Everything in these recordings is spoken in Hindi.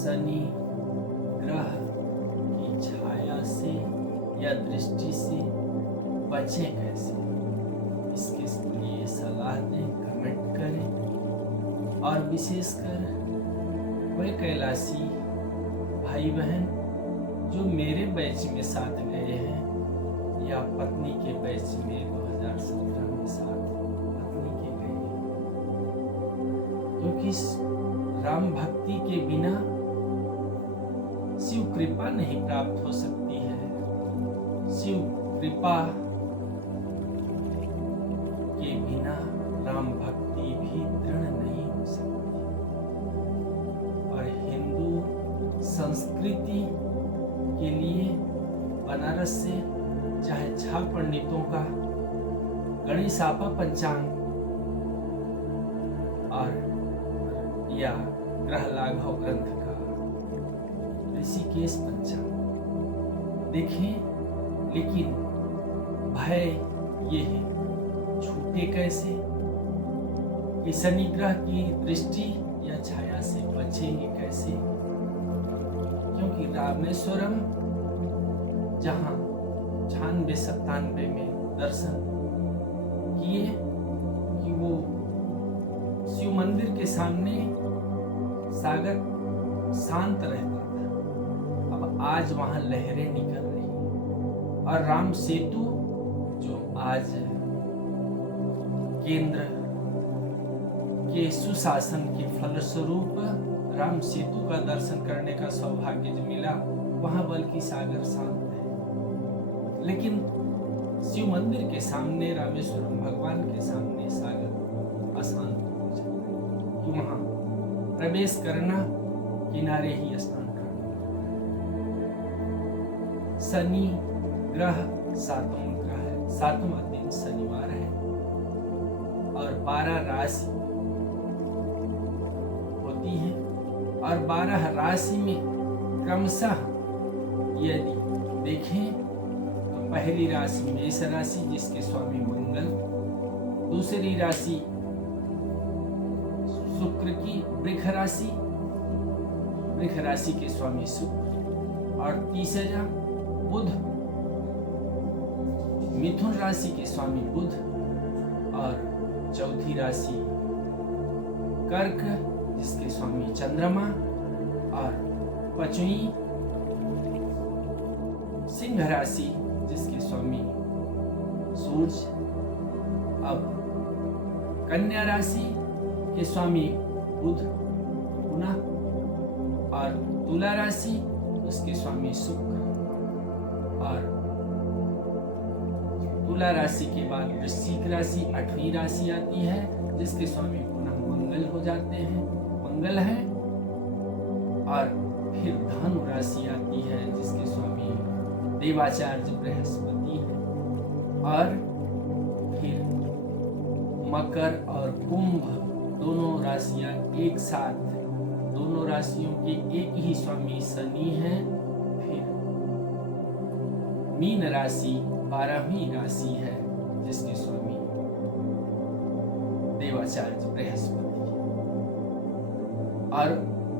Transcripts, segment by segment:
शनि ग्रह की छाया से या दृष्टि से बचें कैसे, इसके लिए सलाह दें, कमेंट करें। और विशेषकर वे कैलाशी भाई बहन जो मेरे बैच में साथ गए हैं या पत्नी के बैच में 2017 में साथ पत्नी के गए, क्योंकि राम भक्ति के बिना शिव कृपा नहीं प्राप्त हो सकती है। शिव कृपा के बिना राम भक्ति भी दृढ़ नहीं हो सकती। और हिंदू संस्कृति के लिए बनारस से चाहे झा पंडितों का गणेशापा पंचांग और या ग्रह लाघव ग्रंथ का ऋषिकेश पंचांग देखें, लेकिन भय ये है छूटे कैसे कि शनि ग्रह की दृष्टि या छाया से बचेंगे कैसे, क्योंकि रामेश्वरम जहां 96-97 में दर्शन किए कि वो शिव मंदिर के सामने सागर शांत रहता था, अब आज वहां लहरें निकल रही हैं। और राम सेतु जो आज केंद्र के सुशासन के फलस्वरूप राम सेतु का दर्शन करने का सौभाग्य जो मिला, वहां बल्कि सागर शांत है, लेकिन शिव मंदिर के सामने रामेश्वरम भगवान के सामने सागर अशांत हो जाता है कि वहां प्रवेश करना किनारे ही स्नान करना। शनि ग्रह 7वां ग्रह है, 7वां दिन शनिवार है और 12 राशि होती है और 12 राशि में क्रमशः यदि देखें तो पहली राशि मेष राशि जिसके स्वामी मंगल, दूसरी राशि शुक्र की वृष राशि के स्वामी शुक्र, और तीसरा बुध मिथुन राशि के स्वामी बुध, और चौथी राशि कर्क जिसके स्वामी चंद्रमा, और पांचवी सिंह राशि जिसके स्वामी सूर्य। अब कन्या राशि के स्वामी बुध पुनः, और तुला राशि उसके स्वामी शुक्र, और तुला राशि के बाद वृश्चिक राशि 8वीं राशि आती है जिसके स्वामी पुनः मंगल हो जाते हैं, मंगल है। और फिर धनु राशि आती है जिसके स्वामी देवाचार्य बृहस्पति है, और फिर मकर और कुंभ दोनों राशियां एक साथ, दोनों राशियों के एक ही स्वामी शनि है। फिर मीन राशि 12वीं राशि है जिसके स्वामी देवाचार्य बृहस्पति, और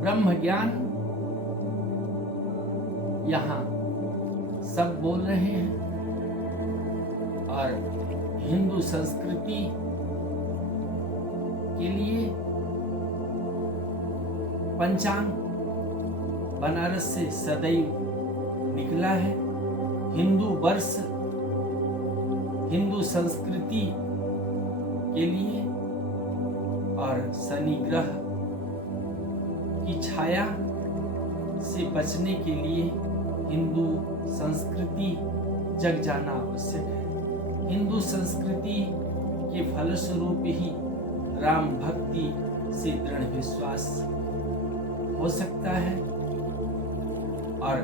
ब्रह्म ज्ञान यहाँ सब बोल रहे हैं। और हिंदू संस्कृति के लिए पंचांग बनारस से सदैव निकला है। हिंदू वर्ष हिंदू संस्कृति के लिए और शनि ग्रह की छाया से बचने के लिए हिंदू संस्कृति जग जाना आवश्यक है। हिंदू संस्कृति के फलस्वरूप ही राम भक्ति से दृढ़ विश्वास हो सकता है और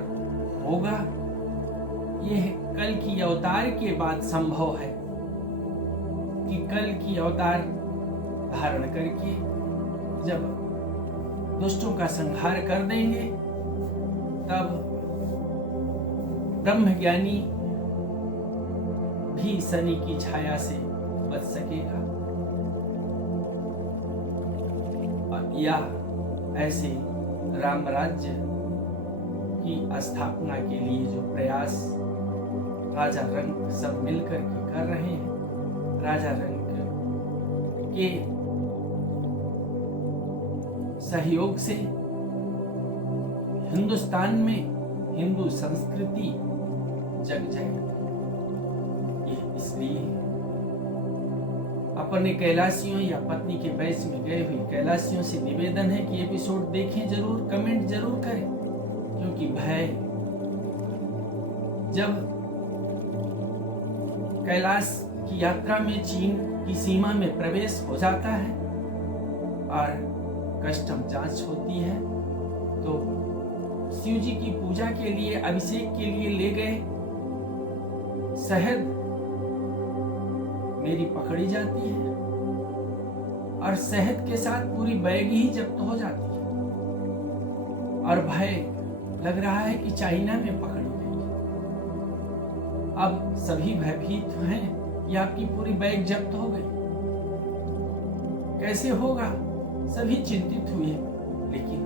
होगा। यह कल की अवतार के बाद संभव है कि कल की अवतार धारण करके जब दुष्टों का संहार कर देंगे तब ब्रह्मज्ञानी भी शनि की छाया से बच सकेगा, या ऐसे राम राज्य की स्थापना के लिए जो प्रयास राजा रंक सब मिलकर के कर रहे हैं, राजा रंक के सहयोग से हिंदुस्तान में हिंदू संस्कृति जग जाए। ये इसलिए अपने कैलाशियों या पत्नी के बैच में गए हुए कैलाशियों से निवेदन है कि एपिसोड देखें जरूर, कमेंट जरूर करें, क्योंकि भय जब कैलाश की यात्रा में चीन की सीमा में प्रवेश हो जाता है और कस्टम जांच होती है, तो शिव जी की पूजा के लिए, अभिषेक के लिए ले गए शहद मेरी पकड़ी जाती है और शहद के साथ पूरी बैग ही जब्त हो जाती है और भय लग रहा है कि चाइना में पकड़ी गई। अब सभी भयभीत हैं कि आपकी पूरी बैग जब्त हो गई, कैसे होगा? सभी चिंतित हुए, लेकिन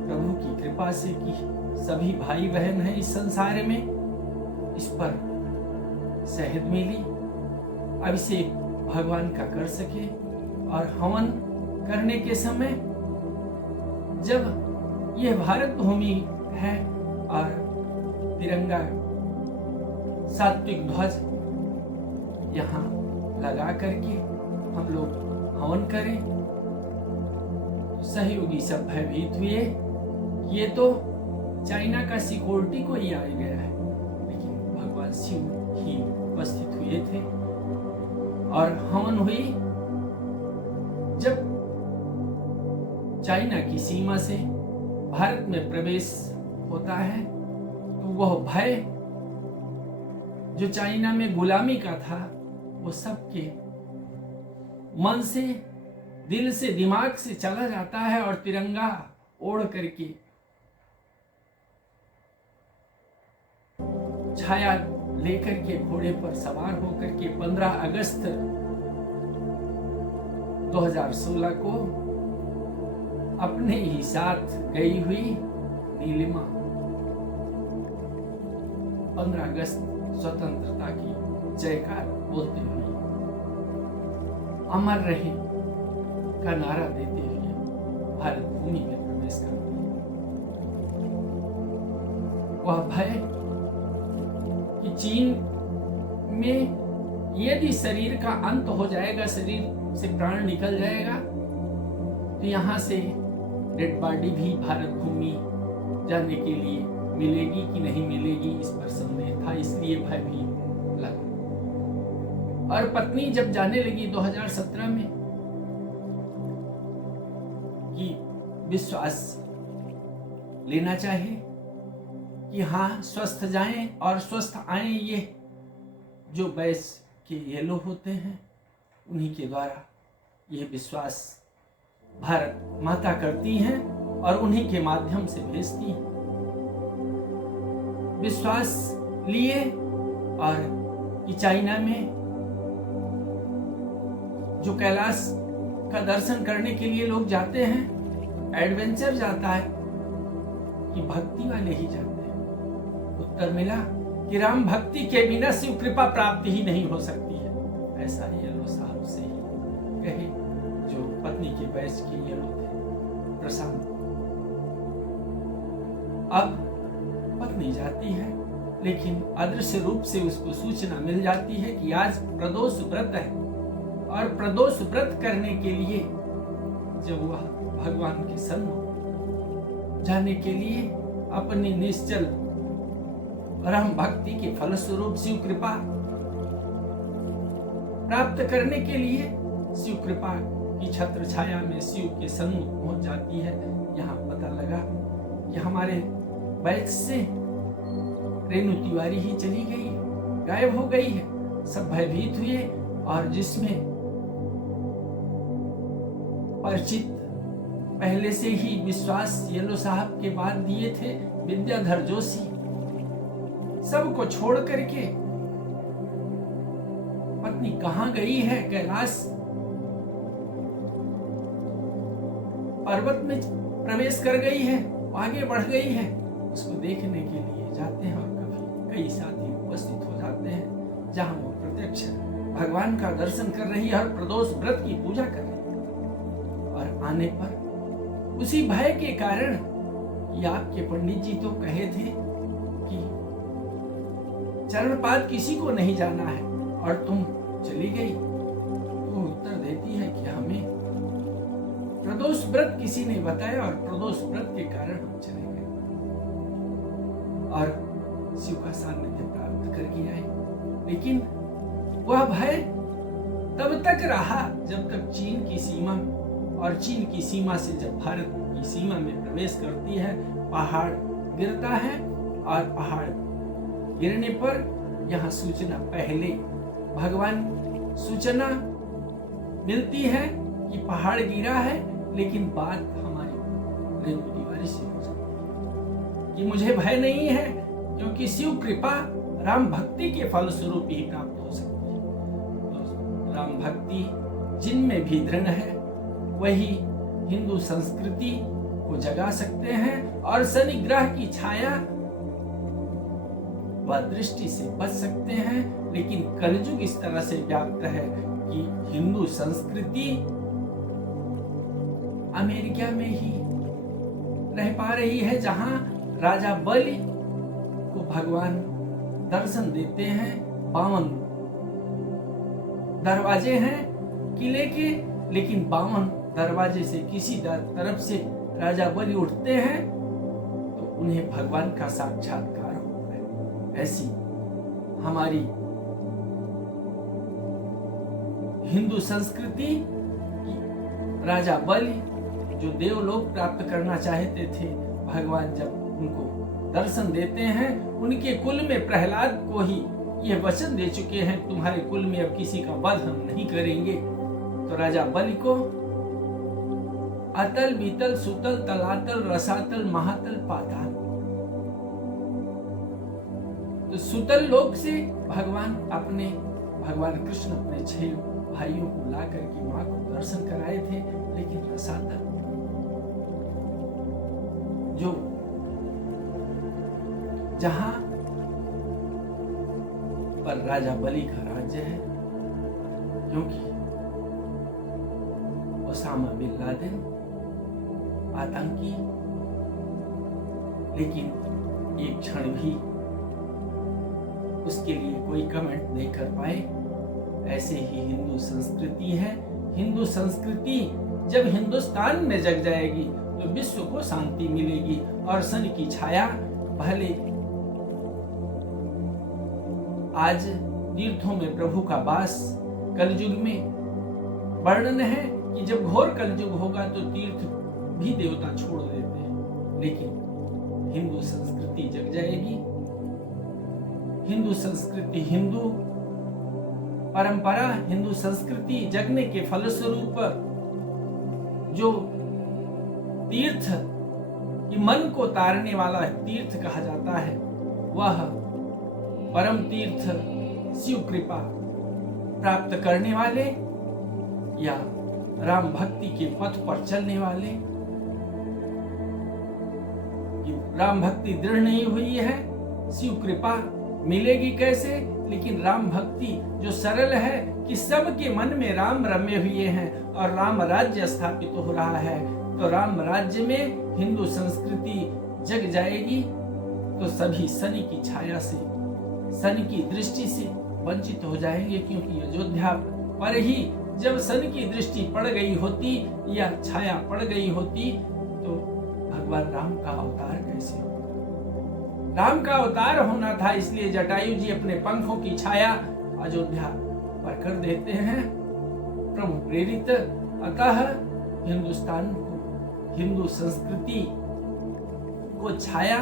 प्रभु की कृपा से कि सभी भाई बहन हैं इस संसार में, इस पर शहद मिली, अभिषेक भगवान का कर सके। और हवन करने के समय जब यह भारत भूमि है और तिरंगा सात्विक ध्वज यहाँ लगा करके हम लोग हवन करें, सहयोगी सब भयभीत हुए, ये तो चाइना का सिक्योरिटी को ही आ गया है, लेकिन भगवान शिव ही उपस्थित हुए थे और हवन हुई। जब चाइना की सीमा से भारत में प्रवेश होता है तो वह भय जो चाइना में गुलामी का था वो सबके मन से, दिल से, दिमाग से चला जाता है और तिरंगा ओढ़ करके छाया लेकर के घोड़े पर सवार होकर के 15 अगस्त 2016 को अपने ही साथ गई हुई नीलिमा 15 अगस्त स्वतंत्रता की जयकार बोलते हुए, अमर रहे का नारा देते हुए भारत भूमि में प्रवेश करती है। वह भय कि चीन में यदि शरीर का अंत हो जाएगा, शरीर से प्राण निकल जाएगा, तो यहाँ से डेड बॉडी भी भारत भूमि जाने के लिए मिलेगी कि नहीं मिलेगी, इस पर संदेह था, इसलिए भय भी लगा। और पत्नी जब जाने लगी 2017 में कि विश्वास लेना चाहिए कि हाँ स्वस्थ जाएं और स्वस्थ आएं, ये जो बैच के येलो होते हैं उन्हीं के द्वारा ये विश्वास भारत माता करती हैं और उन्हीं के माध्यम से भेजती हैं। विश्वास लिए और कि चाइना में जो कैलाश का दर्शन करने के लिए लोग जाते हैं, एडवेंचर जाता है कि भक्ति वाले ही जाते हैं। उत्तर मिला कि राम भक्ति के बिना शिव कृपा प्राप्ति ही नहीं हो सकती है। ऐसा येलो साहब से ही कहे जो पत्नी के बैच के येलो थे, प्रशांत। अब पत्नी जाती है, लेकिन अदृश्य रूप से उसको सूचना मिल जाती है कि आज प्रदोष व्रत है और प्रदोष व्रत करने के लिए जब वह भगवान के सन्मुख जाने के लिए अपनी निश्चल राम भक्ति के फलस्वरूप शिव कृपा प्राप्त करने के लिए शिव कृपा की छत्र छाया में शिव के सन्मुख पहुंच जाती है। यहाँ पता लगा कि हमारे बैच से रेणु तिवारी ही चली गई, गायब हो गई है। सब भयभीत हुए और जिसमें परिचित पहले से ही विश्वास येलो साहब के बाद दिए थे विद्याधर जोशी, सबको छोड़ करके पत्नी कहां गई है, कैलाश पर्वत में प्रवेश कर गई है, आगे बढ़ गई है, उसको देखने के लिए जाते हैं और कभी कई साथी उपस्थित हो जाते हैं, जहां वो प्रत्यक्ष भगवान का दर्शन कर रही है और प्रदोष व्रत की पूजा कर रही है। और आने पर उसी भय के कारण कि आपके पंडित जी तो कहे थे कि चरणपाद किसी को नहीं जाना है और तुम चली गई, तो उत्तर देती है कि हमें प्रदोष व्रत किसी ने बताया और प्रदोष व्रत के कारण हम चले गए और शिव का सानिध्य प्राप्त करके आए। लेकिन वह भय तब तक रहा जब तक चीन की सीमा, और चीन की सीमा से जब भारत की सीमा में प्रवेश करती है, पहाड़ गिरता है और पहाड़ गिरने पर यहाँ सूचना पहले भगवान सूचना मिलती है कि पहाड़ गिरा है, लेकिन बात हमारी रेणु तिवारी से हो जाती है कि मुझे भय नहीं है, क्योंकि शिव कृपा राम भक्ति के फलस्वरूप ही प्राप्त हो सकती है। तो राम भक्ति जिनमें भी दृढ़ है वही हिंदू संस्कृति को जगा सकते हैं और शनि ग्रह की छाया व दृष्टि से बच सकते हैं। लेकिन कलयुग इस तरह से व्याप्त है कि हिंदू संस्कृति अमेरिका में ही रह पा रही है, जहां राजा बलि को भगवान दर्शन देते हैं। 52 दरवाजे हैं किले के, लेकिन 52 दरवाजे से किसी तरफ से राजा बलि उठते हैं तो उन्हें भगवान का साक्षात्कार होता है। ऐसी हमारी हिंदू संस्कृति की राजा बलि जो देवलोक प्राप्त करना चाहते थे, भगवान जब उनको दर्शन देते हैं, उनके कुल में प्रहलाद को ही यह वचन दे चुके हैं, तुम्हारे कुल में अब किसी का वध हम नहीं करेंगे। तो राजा बलि को अतल बीतल सुतल तलातल रसातल महातल पाताल, तो सुतल लोक से भगवान कृष्ण अपने 6 भाइयों को ला करके मां को दर्शन कराए थे। लेकिन रसातल जो जहां पर राजा बलि का राज्य है, क्योंकि ओसामा बिन लादेन आतंकी, लेकिन एक क्षण भी उसके लिए कोई कमेंट नहीं कर पाए। ऐसे ही हिंदू संस्कृति है। हिंदू संस्कृति जब हिंदुस्तान में जग जाएगी तो विश्व को शांति मिलेगी और शनि की छाया पहले आज तीर्थों में प्रभु का वास कलयुग में वर्णन है कि जब घोर कलयुग होगा तो तीर्थ भी देवता छोड़ देते हैं, लेकिन हिंदू संस्कृति जग जाएगी। हिंदू संस्कृति, हिंदू परंपरा, हिंदू संस्कृति जगने के फलस्वरूप जो तीर्थ मन को तारने वाला तीर्थ कहा जाता है, वह परम तीर्थ शिव कृपा प्राप्त करने वाले या राम भक्ति के पथ पर चलने वाले। राम भक्ति दृढ़ नहीं हुई है, शिव कृपा मिलेगी कैसे? लेकिन राम भक्ति जो सरल है कि सबके मन में राम रमे हुए हैं और राम राज्य स्थापित हो रहा है, तो राम राज्य में हिंदू संस्कृति जग जाएगी तो सभी शनि की छाया से, शनि की दृष्टि से वंचित हो जाएंगे। क्योंकि अयोध्या पर ही जब शनि की दृष्टि पड़ गई होती या छाया पड़ गई होती तो भगवान राम का अवतार कैसे हो? राम का अवतार होना था, इसलिए जटायु जी अपने पंखों की छाया अयोध्या पर कर देते हैं, प्रभु प्रेरित। अतः हिंदुस्तान को, हिंदू संस्कृति को छाया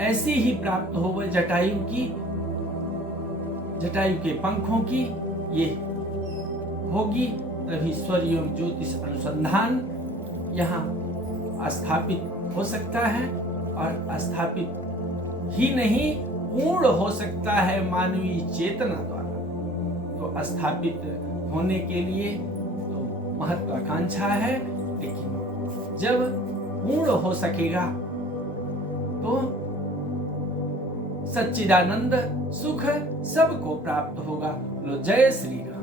ऐसी ही प्राप्त हो जटायु की, जटायु के पंखों की ये होगी, तभी स्वर्ण एवं ज्योतिष अनुसंधान यहाँ स्थापित हो सकता है और स्थापित ही नहीं पूर्ण हो सकता है मानवीय चेतना द्वारा। तो स्थापित होने के लिए तो महत्वाकांक्षा है, लेकिन जब पूर्ण हो सकेगा तो सच्चिदानंद सुख सबको प्राप्त होगा। लो जय श्री राम।